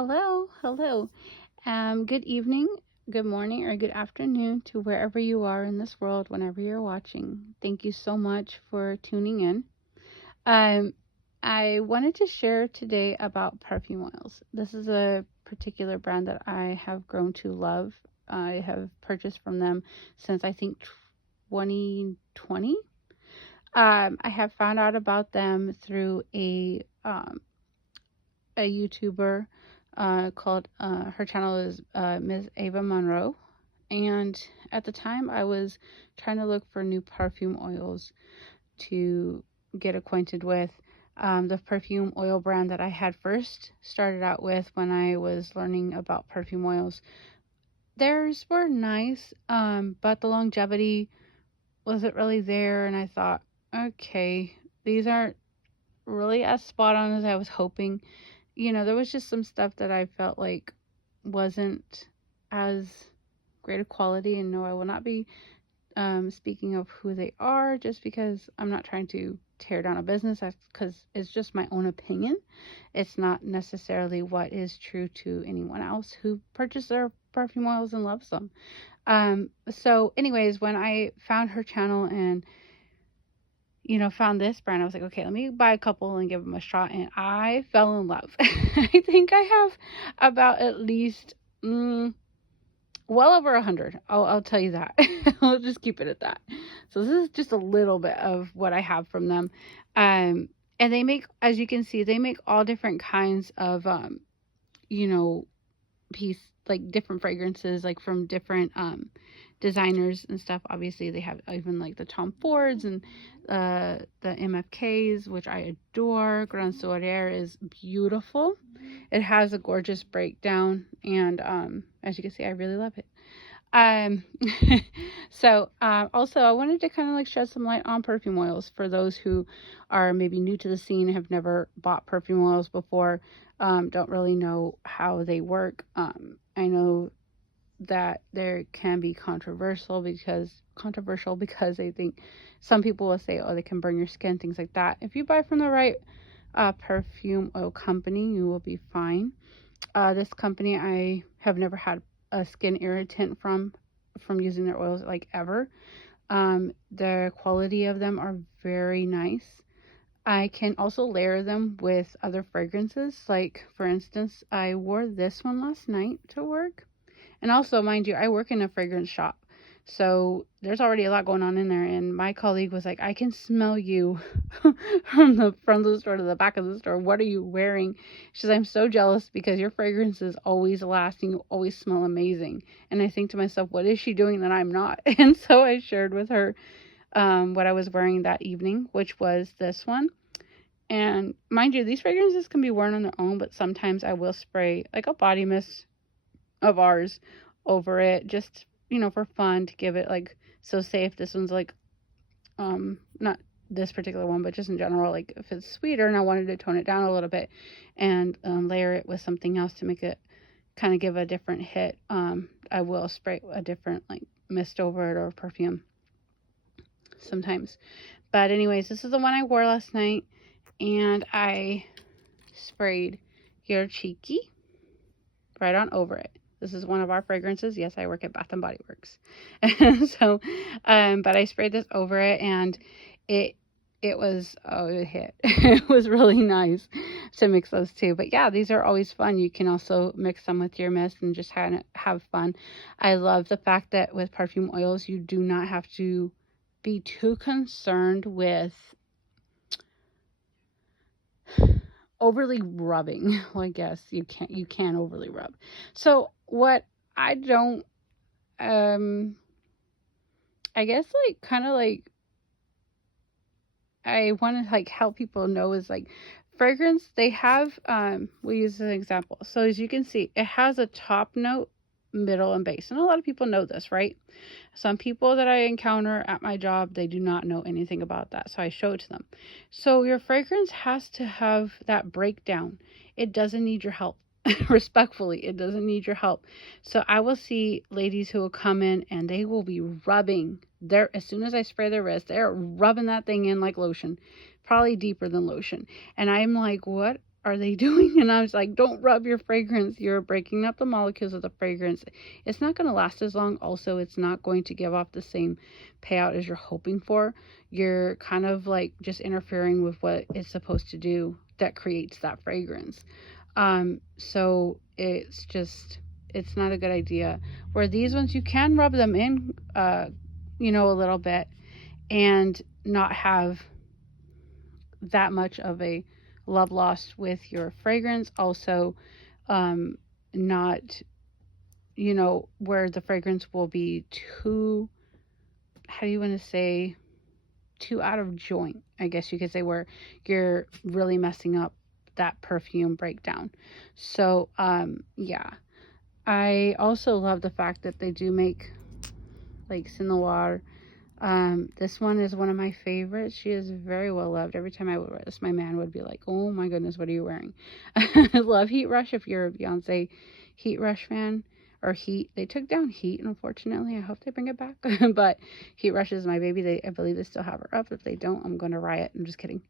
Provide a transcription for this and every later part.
Hello. Good evening, good morning, or good afternoon to wherever you are in this world, whenever you're watching. Thank you so much for tuning in. Um, I wanted to share today about perfume oils. This is a particular brand that I have grown to love. I have purchased from them since I think 2020. I have found out about them through a YouTuber called her channel is Ms. Ava Monroe. And at the time, I was trying to look for new perfume oils to get acquainted with. The perfume oil brand that I had first started out with when I was learning about perfume oils, theirs were nice, but the longevity wasn't really there. And I thought, okay, these aren't really as spot on as I was hoping. There was just some stuff that I felt like wasn't as great a quality. And no, I will not be speaking of who they are just because I'm not trying to tear down a business. That's because it's just my own opinion. It's not necessarily what is true to anyone else who purchased their perfume oils and loves them. So anyways, when I found her channel and found this brand, I was like, okay, let me buy a couple and give them a shot. And I fell in love. I think I have about at least, well over 100. I'll tell you that. I'll just keep it at that. So this is just a little bit of what I have from them. And they make, as you can see, they make all different kinds of, piece, like different fragrances, like from different designers and stuff. Obviously they have even like the Tom Fords and the MFKs, which I adore. Grand Soirée is beautiful. It has a gorgeous breakdown, and as you can see, I really love it. So also I wanted to kind of like shed some light on perfume oils for those who are maybe new to the scene, have never bought perfume oils before, don't really know how they work. I know that there can be controversial because I think some people will say, oh, they can burn your skin, things like that. If you buy from the right perfume oil company, you will be fine. This company, I have never had a skin irritant from using their oils, like, ever. The quality of them are very nice. I can also layer them with other fragrances. Like, for instance, I wore this one last night to work. And also, mind you, I work in a fragrance shop, so there's already a lot going on in there. And my colleague was like, I can smell you from the front of the store to the back of the store. What are you wearing? She says, I'm so jealous because your fragrances always last and you always smell amazing. And I think to myself, what is she doing that I'm not? And so I shared with her what I was wearing that evening, which was this one. And mind you, these fragrances can be worn on their own, but sometimes I will spray like a body mist of ours over it, just for fun, to give it like, so say if this one's like not this particular one, but just in general, like if it's sweeter and I wanted to tone it down a little bit and layer it with something else to make it kind of give a different hit, I will spray a different like mist over it or perfume sometimes. But anyways, this is the one I wore last night, and I sprayed Your Cheeky right on over it. This is one of our fragrances. Yes, I work at Bath and Body Works. So, but I sprayed this over it, and it was, it hit. It was really nice to mix those two. But yeah, these are always fun. You can also mix them with your mist and just kind of have fun. I love the fact that with perfume oils, you do not have to be too concerned with overly rubbing. Well, I guess you can overly rub. So what I don't, I guess like kind of like I want to like help people know is like fragrance, they have, we'll use an example. So as you can see, it has a top note, middle, and base. And a lot of people know this, right? Some people that I encounter at my job, they do not know anything about that. So I show it to them. So your fragrance has to have that breakdown. It doesn't need your help. Respectfully, it doesn't need your help. So I will see ladies who will come in and they will be rubbing their, as soon as I spray their wrist, they're rubbing that thing in like lotion, probably deeper than lotion. And I'm like, what are they doing? And I was like, don't rub your fragrance. You're breaking up the molecules of the fragrance. It's not going to last as long. Also, it's not going to give off the same payout as you're hoping for. You're kind of like just interfering with what it's supposed to do that creates that fragrance. So it's not a good idea. Where these ones, you can rub them in, a little bit and not have that much of a love lost with your fragrance. Also, not, where the fragrance will be too, how do you want to say, too out of joint, I guess you could say, where you're really messing up that perfume breakdown. So, yeah. I also love the fact that they do make like Cinnoir. This one is one of my favorites. She is very well loved. Every time I would wear this, my man would be like, "Oh my goodness, what are you wearing?" I love Heat Rush. If you're a Beyonce Heat Rush fan, or Heat, they took down Heat, unfortunately. I hope they bring it back. But Heat Rush is my baby. I believe they still have her up. If they don't, I'm going to riot. I'm just kidding.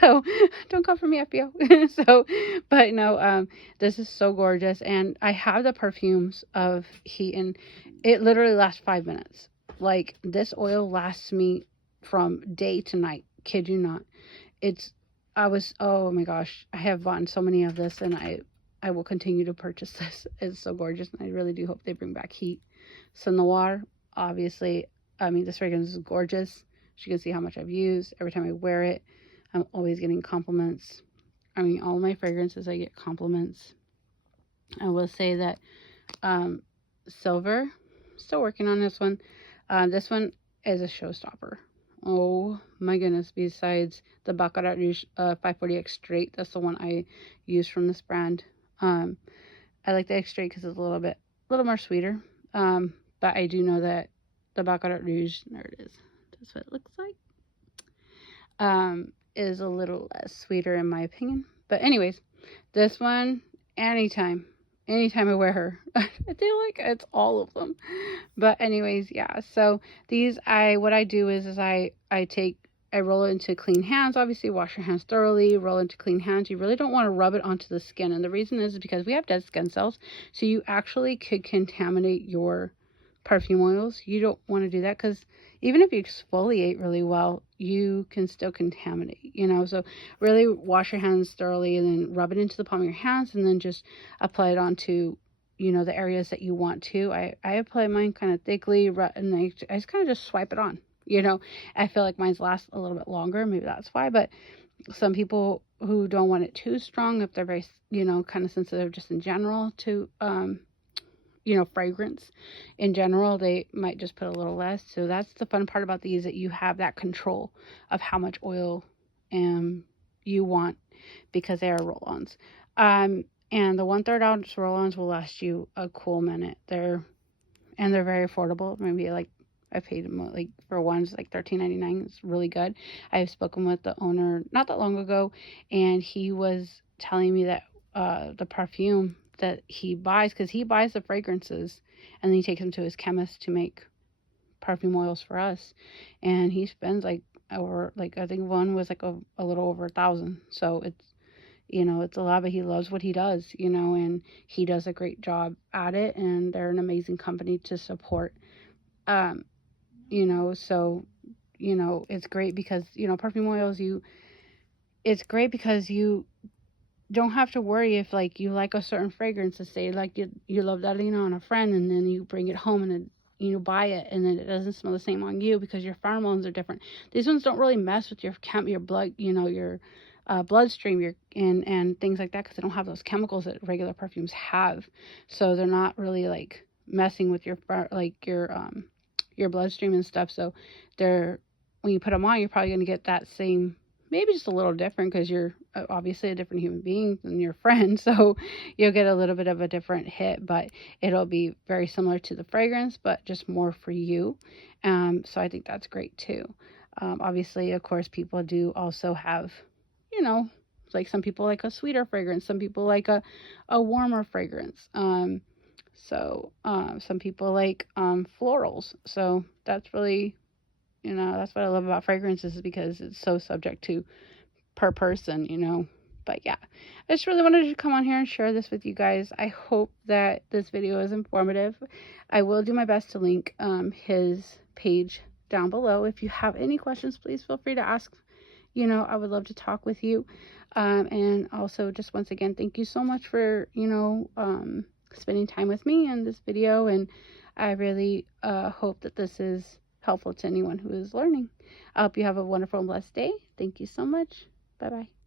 So don't come for me, FBO. So, but no, this is so gorgeous, and I have the perfumes of Heat, and it literally lasts 5 minutes. Like, this oil lasts me from day to night. Kid you not. Oh my gosh, I have bought so many of this, and I will continue to purchase this. It's so gorgeous, and I really do hope they bring back Heat. So Noir, obviously, I mean, this fragrance is gorgeous. As you can see how much I've used. Every time I wear it, I'm always getting compliments. I mean, all my fragrances, I get compliments. I will say that Silver, still working on this one. This one is a showstopper. Oh my goodness. Besides the Baccarat Rouge 540X Straight, that's the one I use from this brand. I like the X Straight because it's a little more sweeter. But I do know that the Baccarat Rouge, there it is. That's what it looks like. Is a little less sweeter in my opinion. But anyways, this one, anytime I wear her, I feel like it's all of them. But anyways, yeah. So these, what I do is I roll it into clean hands. Obviously, wash your hands thoroughly. Roll into clean hands. You really don't want to rub it onto the skin, and the reason is because we have dead skin cells, so you actually could contaminate your perfume oils. You don't want to do that, because even if you exfoliate really well, you can still contaminate, so really wash your hands thoroughly, and then rub it into the palm of your hands, and then just apply it onto the areas that you want to. I apply mine kind of thickly, and I just kind of just swipe it on. I feel like mine's last a little bit longer, maybe that's why. But some people who don't want it too strong, if they're very kind of sensitive just in general to fragrance in general, they might just put a little less. So that's the fun part about these, that you have that control of how much oil you want, because they are roll-ons. And the 1/3 ounce roll-ons will last you a cool minute. They're very affordable. Maybe like I paid them like for ones like $13.99. It's really good. I've spoken with the owner not that long ago, and he was telling me that the perfume that he buys, because he buys the fragrances and then he takes them to his chemist to make perfume oils for us, and he spends like over, like, I think one was like a little over 1,000. So it's it's a lot, but he loves what he does, and he does a great job at it, and they're an amazing company to support. So it's great because perfume oils, it's great because you don't have to worry if like you like a certain fragrance, to say like you love Darlene on a friend, and then you bring it home and then buy it, and then it doesn't smell the same on you because your pheromones are different. These ones don't really mess with your blood, your bloodstream, and things like that, because they don't have those chemicals that regular perfumes have. So they're not really like messing with your bloodstream and stuff. So when you put them on, you're probably going to get that same, maybe just a little different, because you're obviously a different human being than your friend. So you'll get a little bit of a different hit, but it'll be very similar to the fragrance, but just more for you. So I think that's great too. Obviously, of course, people do also have, like some people like a sweeter fragrance. Some people like a warmer fragrance. Some people like florals. So that's really, that's what I love about fragrances, is because it's so subject to per person, But yeah, I just really wanted to come on here and share this with you guys. I hope that this video is informative. I will do my best to link his page down below. If you have any questions, please feel free to ask. You know, I would love to talk with you. And also, just once again, thank you so much for, you know, spending time with me in this video. And I really hope that this is helpful to anyone who is learning. I hope you have a wonderful and blessed day. Thank you so much. Bye-bye.